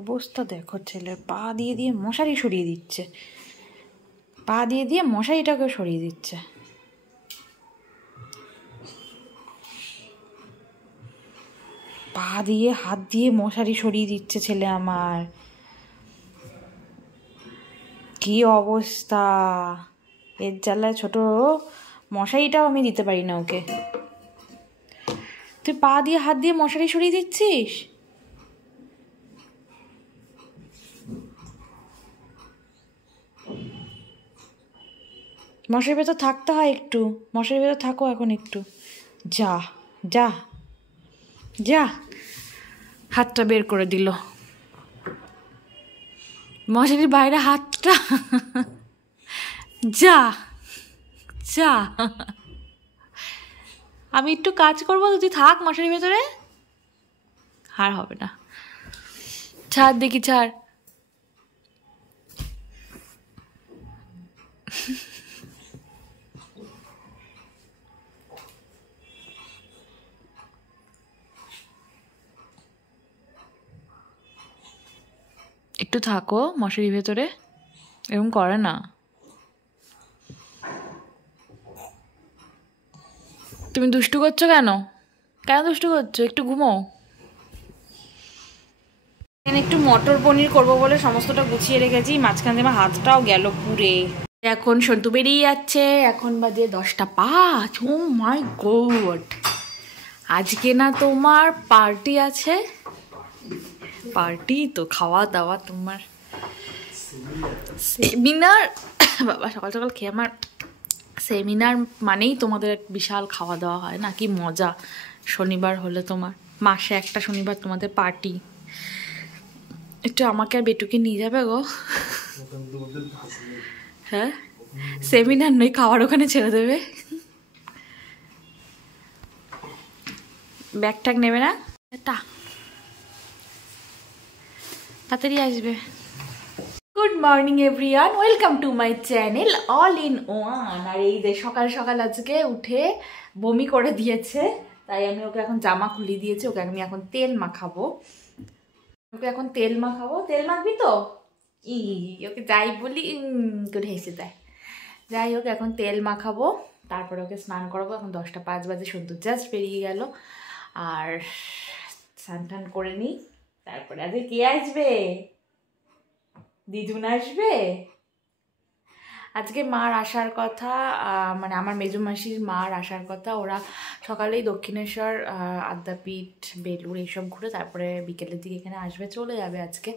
অবস্থা দেখো, ছেলের পা দিয়ে দিয়ে মশারি সরিয়ে দিচ্ছে, পা দিয়ে দিয়ে মশারিটাকে সরিয়ে দিচ্ছে। পা দিয়ে হাত দিয়ে মশারি সরিয়ে দিচ্ছে ছেলে আমার। কি অবস্থা! এর জ্বালায় ছোট মশারিটাও আমি দিতে পারি না ওকে। তুই পা দিয়ে হাত দিয়ে মশারি সরিয়ে দিচ্ছিস? মশারির ভেতর থাকতে হয় একটু, মশারির ভেতর থাকো এখন একটু। যা যা যা, হাতটা বের করে দিল, মশারির বাইরে হাতটা। যা যা, আমি একটু কাজ করবো, তুই থাক মশারির ভেতরে। আর হবে না, ছাড় দেখি, ছাড়। একটু থাকো মশারির ভেতরে, এরকম করে না। তুমি দুষ্টু করছো কেন? কেন দুষ্টু করছো? একটু ঘুমো। এখানে একটু মটর পনির করবো বলে সমস্তটা গুছিয়ে রেখেছি, মাঝখান দিয়ে আমার হাতটাও গেল পুড়ে। এখন সন্তু বেরিয়ে যাচ্ছে, এখন বাজে 10:05। ও মাই গড, আজকে না তোমার পার্টি আছে? পার্টি তো খাওয়া দাওয়া তোমার, সেমিনার। বাবা সকাল সকাল খেয়ে আমার, সেমিনার মানেই তোমাদের বিশাল খাওয়া দাওয়া হয় না? কি মজা! শনিবার হলে তোমার মাসে একটা শনিবার তোমাদের পার্টি। একটু আমাকে আর বেটুকে নিয়ে যাবে গো? হ্যাঁ, সেমিনার নয়, খাওয়ার ওখানে ছেড়ে দেবে। ব্যাগ ট্যাগ নেবে না? তাড়াতাড়ি আসবে। Good morning everyone, welcome to my channel all in one. আর এই যে সকাল সকাল আজকে উঠে বমি করে দিয়েছে, তাই আমি ওকে এখন জামা খুলিয়ে দিয়েছি। ওকে আমি এখন তেল মাখাবো, তেল মাখবি তো? ওকে যাই বলি করে হেসে দেয়। যাই হোক, এখন তেল মাখাবো, তারপরে ওকে স্নান করাবো। এখন 10:05 বাজে, সন্তু জাস্ট বেরিয়ে গেল। আর স্নান টান করে নিই, তারপরে আজকে কে আসবে? দিদুন আসবে আজকে। মার আসার কথা, মানে আমার মেজো মাসির মার আসার কথা। ওরা সকালেই দক্ষিণেশ্বর, আদ্যাপীঠ, বেলুড় এইসব ঘুরে তারপরে বিকেলের দিকে এখানে আসবে, চলে যাবে আজকে।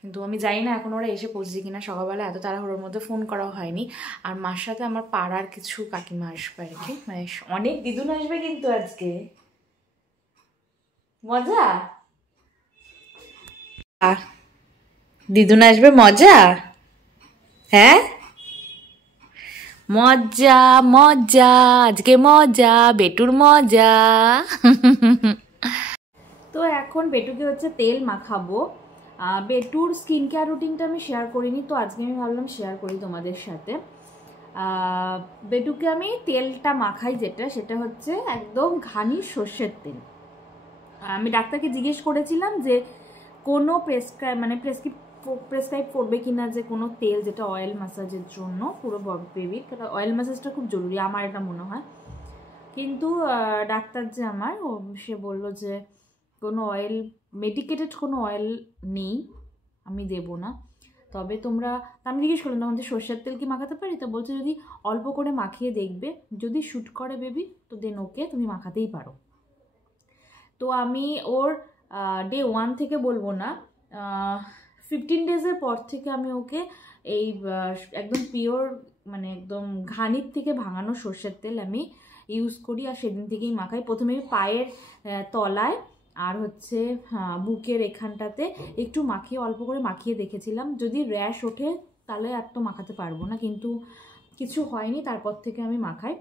কিন্তু আমি জানি না এখন ওরা এসে পৌঁছেছে কিনা। সকালবেলা এত তাড়াহুড়োর মধ্যে ফোন করা হয়নি। আর মার সাথে আমার পাড়ার কিছু কাকিমা আসবে আর কি, মানে অনেক দিদুন আসবে কিন্তু আজকে। মজা, দিদুন আসবে, মজা। হ্যাঁ, মজা মজা, আজকে মজা, বেটুর মজা। তো এখন বেটুকে হচ্ছে তেল মাখাবো। বেটুর স্কিন কেয়ার রুটিনটা আমি শেয়ার করিনি, তো আজকে আমি ভাবলাম শেয়ার করি তোমাদের সাথে। বেটুকে আমি তেলটা মাখাই যেটা, সেটা হচ্ছে একদম ঘানি সর্ষের তেল। আমি ডাক্তারকে জিজ্ঞেস করেছিলাম যে কোনো প্রেসক্রাইব করবে কিনা, যে কোনো তেল যেটা অয়েল ম্যাসাজের জন্য পুরো বেবির। অয়েল ম্যাসাজটা খুব জরুরি আমার এটা মনে হয়। কিন্তু ডাক্তার যে আমার, সে বললো যে কোনো অয়েল, মেডিকেটেড কোনো অয়েল নেই, আমি দেবো না। তবে তোমরা, আমি জিজ্ঞেস করলাম তখন যে সর্ষের তেল কি মাখাতে পারি? তো বলছে যদি অল্প করে মাখিয়ে দেখবে, যদি শ্যুট করে বেবি তো দেন ওকে, তুমি মাখাতেই পারো। তো আমি ওর ডে 1 থেকে বলবো না, 15 ডেজের পর থেকে আমি ওকে এই একদম পিওর, মানে একদম ঘানির থেকে ভাঙানো সর্ষের তেল আমি ইউজ করি। আর সেদিন থেকেই মাখাই। প্রথমে আমি পায়ের তলায় আর হচ্ছে বুকের এখানটাতে একটু মাখিয়ে, অল্প করে মাখিয়ে দেখেছিলাম। যদি র্যাশ ওঠে তাহলে আর তো মাখাতে পারবো না, কিন্তু কিছু হয়নি, তারপর থেকে আমি মাখাই।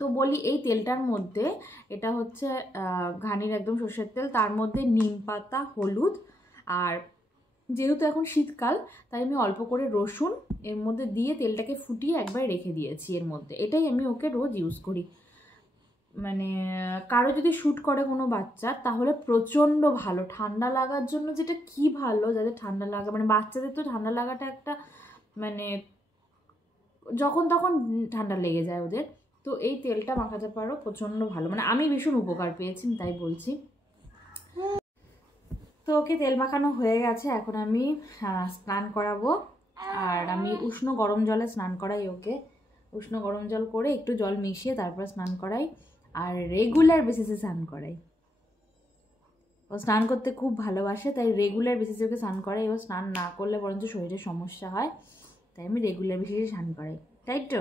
তো বলি এই তেলটার মধ্যে, এটা হচ্ছে ঘানির একদম সর্ষের তেল, তার মধ্যে নিম পাতা, হলুদ, আর যেহেতু এখন শীতকাল তাই আমি অল্প করে রসুন এর মধ্যে দিয়ে তেলটাকে ফুটিয়ে একবার রেখে দিয়েছি এর মধ্যে। এটাই আমি ওকে রোজ ইউজ করি। মানে কারো যদি শ্যুট করে কোনো বাচ্চা তাহলে প্রচণ্ড ভালো। ঠান্ডা লাগার জন্য যেটা কি ভালো, যাদের ঠান্ডা লাগা মানে বাচ্চাদের তো ঠান্ডা লাগাটা একটা মানে যখন তখন ঠান্ডা লেগে যায় ওদের, তো এই তেলটা মাখাতে পারো, প্রচণ্ড ভালো। মানে আমি ভীষণ উপকার পেয়েছি তাই বলছি। তো ওকে তেল মাখানো হয়ে গেছে, এখন আমি স্নান করাবো। আর আমি উষ্ণ গরম জলে স্নান করাই ওকে, উষ্ণ গরম জল করে একটু জল মিশিয়ে তারপর স্নান করাই, আর রেগুলার বেসিসে স্নান করাই। ও স্নান করতে খুব ভালোবাসে, তাই রেগুলার বেসিসে ওকে স্নান করাই। ও স্নান না করলে বরঞ্চ শরীরে সমস্যা হয়, তাই আমি রেগুলার বেসিসে স্নান করাই। তাই তো?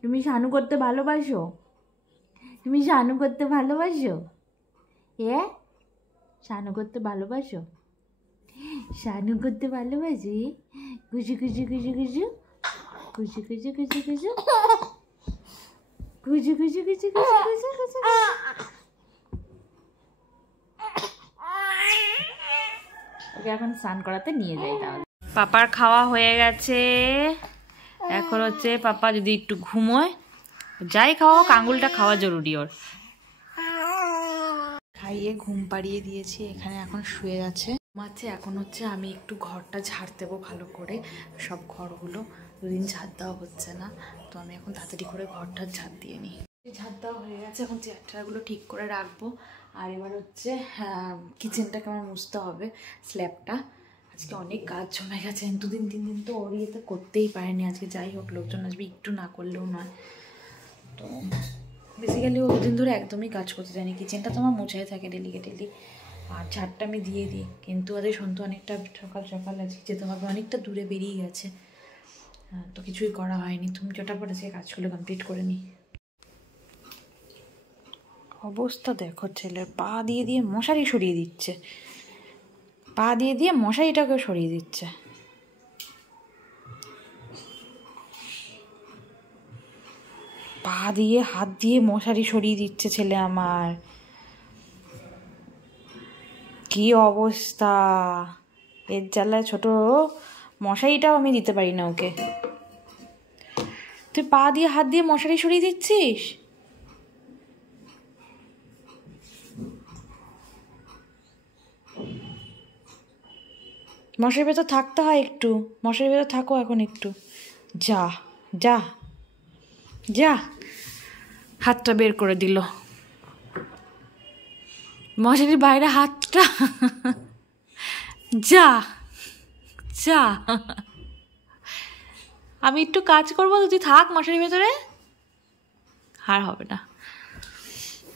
তুমি স্নান করতে ভালোবাসো? তুমি স্নান করতে ভালোবাসো? হ্যাঁ, স্নান করতে ভালোবাসো? স্নান করতে ভালোবাসি? খুশি খুশি খুশি খুশি খুশি খুশি খুশি খুশি খুশি খুশি খুশি খুশি খুশি। ওকে এখন স্নান করাতে নিয়ে যাই। তাহলে পাপার খাওয়া হয়ে গেছে, এখন হচ্ছে পাপা যদি একটু ঘুমোয়, যাই খাওয়া হোক আঙুলটা খাওয়া জরুরি ওর। খাইয়ে ঘুম পাড়িয়ে দিয়েছি, এখানে এখন শুয়ে আছে ঘুমাচ্ছে। এখন হচ্ছে আমি একটু ঘরটা ঝাড় দেবো ভালো করে, সব ঘরগুলো দুদিন ঝাড় দেওয়া হচ্ছে না, তো আমি এখন তাড়াতাড়ি করে ঘরটা ঝাড় দিয়ে নিই। ঝাড় দেওয়া হয়ে গেছে, এখন চেয়ারটাগুলো ঠিক করে রাখবো। আর এবার হচ্ছে কিচেনটাকে আমার মুছতে হবে, স্ল্যাবটা। আজকে অনেক কাজ জমে গেছে, 2 দিন 3 দিন তো ওর ইয়েতে করতেই পারেনি। আজকে যাই হোক লোকজন আসবে, একটু না করলেও নয়। তো বেসিক্যালি ও 2 দিন ধরে একদমই কাজ করতে যায়নি। কিচেনটা তো আমার মোছাই থাকে ডেলি। আর ঝাড়টা আমি দিয়ে দিই, কিন্তু ওদের সন্ধ্যা অনেকটা সকাল সকাল আজকে যেতে হবে, অনেকটা দূরে বেরিয়ে গেছে, তো কিছুই করা হয়নি। তুমি চটাপট আজকে কাজগুলো কমপ্লিট করে নিই। অবস্থা দেখো ছেলের, পা দিয়ে দিয়ে মশারি সরিয়ে দিচ্ছে, পা দিয়ে দিয়ে মশারিটাকে সরিয়ে দিচ্ছে। পা দিয়ে হাত দিয়ে মশারি সরিয়ে দিচ্ছে ছেলে আমার, কি অবস্থা! এর জ্বালায় ছোট মশারিটাও আমি দিতে পারি না ওকে। তুই পা দিয়ে হাত দিয়ে মশারি সরিয়ে দিচ্ছিস? মশারির ভেতর থাকতে হয় একটু, মশারির ভেতর থাকো এখন একটু। যা যা যা, হাতটা বের করে দিল মশারির বাইরে হাতটা। যা যা, আমি একটু কাজ করবো, তুই থাক মশারির ভেতরে। আর হবে না,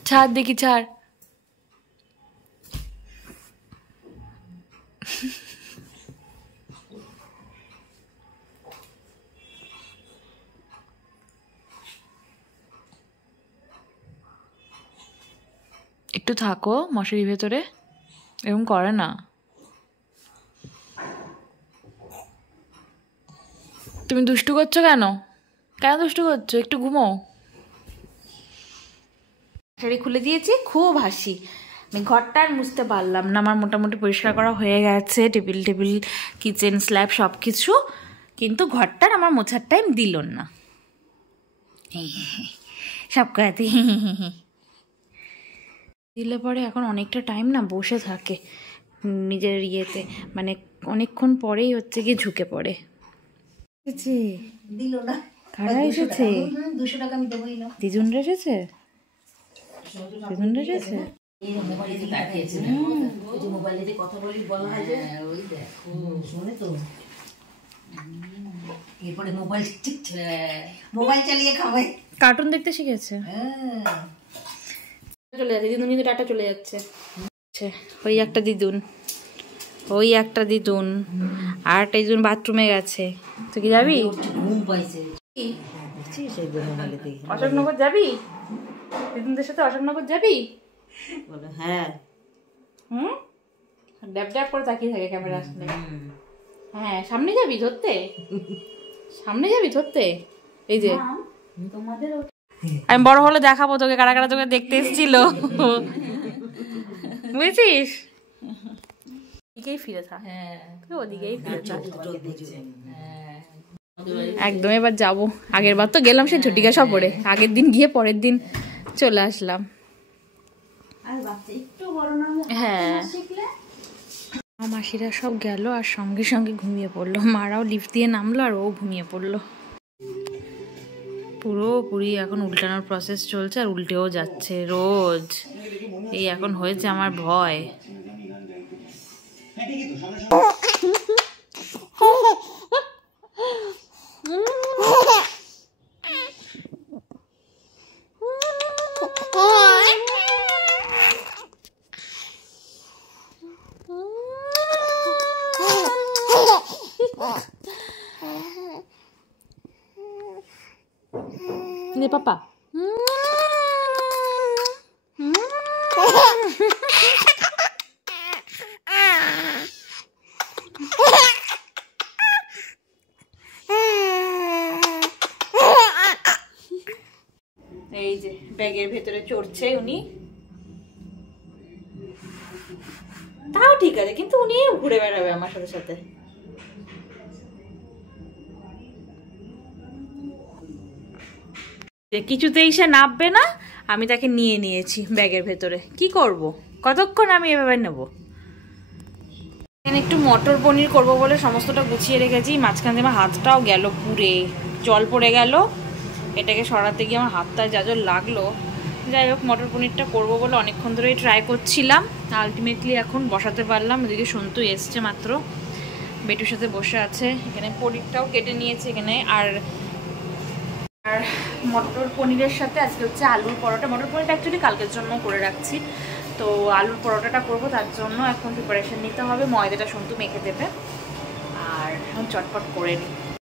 ছাড় দেখি, ছাড়। একটু থাকো মশারির ভেতরে, এরকম করে না। তুমি দুষ্টু করছো কেন? কেন দুষ্টু করছো? একটু ঘুমো। মশারি খুলে দিয়েছি, খুব হাসি। আমি ঘরটা আর মুছতে পারলাম না, আমার মোটামুটি পরিষ্কার করা হয়ে গেছে, টেবিল কিচেন স্ল্যাব সব কিছু, কিন্তু ঘরটার আমার মোছার টাইম দিল না। সব করাতে দিলে পরে এখন অনেকটা টাইম না বসে থাকে নিজের ইয়েতে, মানে অনেকক্ষণ পরেই হচ্ছে গিয়ে ঝুঁকে পড়ে। দিল না, কারা এসেছে? 200 টাকা আমি দেবই না। দিদুনরা এসেছে, দিদুনরা এসেছে। মোবাইলে কথা বলি বলা হয় যে ওই দেখো শুনে তো, এরপরে মোবাইল চালিয়ে খাবে, কার্টুন দেখতে শিখেছে। চলে যাচ্ছে দিদুন, কিন্তু টাটা চলে যাচ্ছে। ওই একটা দিদুন, ওই একটা দিদুন, আর একটা দিদুন বাথরুমে গেছে। তুই কি যাবি? ঘুম পাইছে। অশোকনগর যাবি? দিদুনদের সাথে অশোকনগর যাবি? বলো হ্যাঁ। ড্যাব ড্যাব করে তাকিয়ে থাকে ক্যামেরা আসলে। হ্যাঁ, সামনে যাবি ধরতে, সামনে যাবি ধরতে। এই যে তোমাদের, আমি বড় হলে দেখাবো তোকে কারা কারা তোকে দেখতে এসেছিল, বুঝেছিস? ওদিকেই ফিরে থাক, ওদিকেই ফিরে থাক একদম। এবার যাবো, আগের বার তো গেলাম সে ঝটিকা সব পরে, আগের দিন গিয়ে পরের দিন চলে আসলাম। হ্যাঁ, মাসিরা সব গেল আর সঙ্গে সঙ্গে ঘুমিয়ে পড়লো। মারাও লিফট দিয়ে নামলো আর ও ঘুমিয়ে পড়লো। পুরোপুরি এখন উল্টানোর প্রসেস চলছে আর উল্টেও যাচ্ছে রোজ। এই এখন হয়েছে আমার ভয়। নে পাপা। এই যে ব্যাগের ভেতরে চড়ছে উনি, তাও ঠিক আছে, কিন্তু উনি ঘুরে বেড়াবে আমার সাথে সাথে। কিছুতেই সে নামবে না, আমি তাকে নিয়ে নিয়েছি ব্যাগের ভেতরে। কি করব, কতক্ষণ আমি এভাবে নেব। এখানে একটু মটর পনির করব বলে সমস্তটা গুছিয়ে রেখেছি। মাঝখান দিয়ে আমার হাতটাও গেল পুড়ে, জল পড়ে গেল। এটাকে সরাতে গিয়ে আমার হাতটা যা যা লাগলো। যাই হোক, মটর পনিরটা করবো বলে অনেকক্ষণ ধরেই ট্রাই করছিলাম। আলটিমেটলি এখন বসাতে পারলাম। এদিকে সন্তু এসছে মাত্র, বেটুর সাথে বসে আছে। এখানে পনিরটাও কেটে নিয়েছে এখানে। আর মটর পনিরের সাথে আজকে হচ্ছে আলুর পরোটা। মটর পনিরটা অ্যাকচুয়ালি কালকের জন্য করে রাখছি, তো আলুর পরোটাটা করবো, তার জন্য এখন প্রিপারেশন নিতে হবে। ময়দাটা সন্তু মেখে দেবে আর এখন চটপট করে নিই।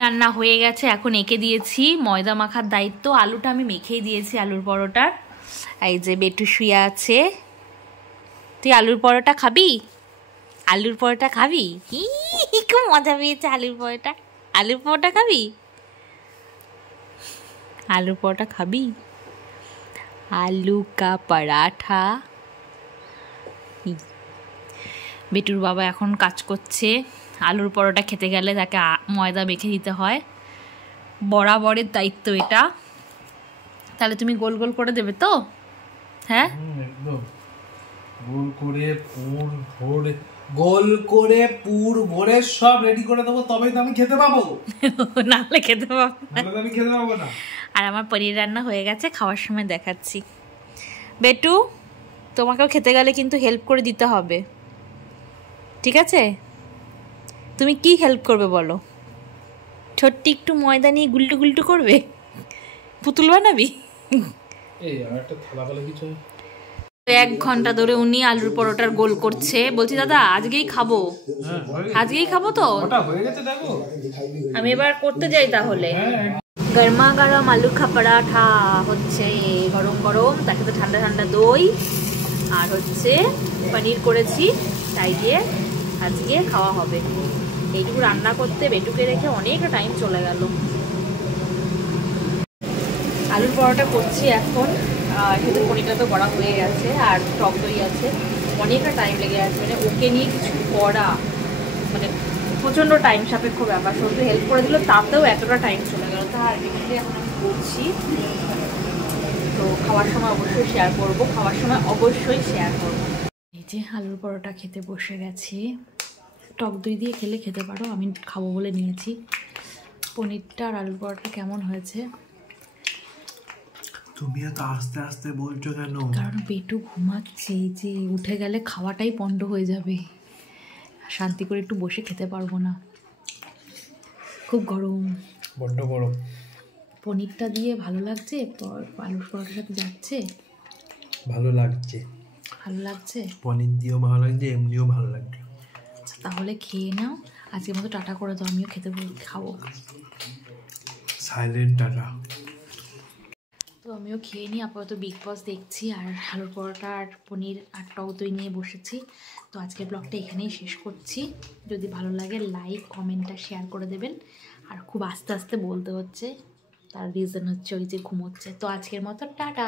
রান্না হয়ে গেছে, এখন এঁকে দিয়েছি। ময়দা মাখার দায়িত্ব, আলুটা আমি মেখেই দিয়েছি আলুর পরোটার। এই যে বেটু শুয়ে আছে। তুই আলুর পরোটা খাবি? আলুর পরোটা খাবি? খুব মজা পেয়েছে আলুর পরোটা। আলুর পরোটা খাবি? আলুর পরোটা খাবি? আলু কা পরাঠা। বেটুর বাবা এখন কাজ করছে। আলুর পরোটা খেতে গেলে তাকে ময়দা মেখে দিতে হয়, বরাবরের দায়িত্ব এটা। তাহলে তুমি গোল গোল করে দেবে তো? হ্যাঁ, একদম গোল করে পুর ভরে, গোল করে পুর ভরে সব রেডি করে দেবো, তবেই তো আমি খেতে পাবো। নাহলে খেতে পাবো না। আমি খেতে পাবো না। আর আমার পনির রান্না হয়ে গেছে, খাওয়ার সময় দেখাচ্ছি। বেটু, তোমাকেও খেতে গেলে কিন্তু হেল্প করে দিতে হবে, ঠিক আছে? তুমি কি হেল্প করবে বলো? ছোট্ট একটু ময়দা নিয়ে গুলটু গুলটু করবে, পুতুল বানাবি। এই আমার একটা থালা ফেলে কিছু। 1 ঘন্টা ধরে উনি আলুর পরোটার গোল করছে। বলছি দাদা আজকেই খাবো, আজকেই খাবো তো। ওটা হয়ে গেছে দেখো। আমি এবার করতে যাই তাহলে। গরমা গরম আলু খা পরাঠা হচ্ছে, গরম গরম, তার সাথে ঠান্ডা ঠান্ডা দই আর হচ্ছে পনির করেছি, তাই দিয়ে আজকে খাওয়া হবে। এইটুকু রান্না করতে বেটুকে রেখে অনেকটা টাইম চলে গেল। আলুর পরোটা করছি এখন, সেটা পনিরটা তো করা হয়ে গেছে আর টক দই আছে। অনেকটা টাইম লেগে আছে, মানে ওকে নিয়ে কিছু করা মানে প্রচণ্ড টাইম সাপেক্ষ ব্যাপার। শুধু হেল্প করে দিল, তাতেও এতটা টাইম চলে গেল। তা আলটিমেটলি এখন আমি করছি, তো খাওয়ার সময় অবশ্যই শেয়ার করবো। এই যে আলুর পরোটা খেতে বসে গেছি। টক দই দিয়ে খেলে খেতে পারো, আমি খাবো বলে নিয়েছি। পনিরটা আর আলুর পরোটা কেমন হয়েছে? তুমি এত আস্তে আস্তে বলছো কেন? কারণ পেটু ঘুমাচ্ছে, যে উঠে গেলে খাওয়াটাই পণ্ড হয়ে যাবে, শান্তি করে একটু বসে খেতে পারবো না। খুব গরম, বড্ড গরম। পনিরটা দিয়ে ভালো লাগছে, আলুর পরোটার সাথে যাচ্ছে। ভালো লাগছে, ভালো লাগছে। পনির দিয়েও ভালো লাগছে, এমনিও ভালো লাগছে। আচ্ছা তাহলে খেয়ে নাও, আজকের মতো টাটা করে দাও, আমিও খাবো। Silent tata. তো আমিও খেয়ে নিই। আপাতত বিগ বস দেখছি আর আলুর পরোটা আর পনির আর টক দই নিয়ে বসেছি। তো আজকের ব্লগটা এখানেই শেষ করছি। যদি ভালো লাগে লাইক কমেন্টটা শেয়ার করে দেবেন। আর খুব আস্তে আস্তে বলতে হচ্ছে, তার রিজন হচ্ছে ওই যে ঘুমোচ্ছে। তো আজকের মতো টাটা।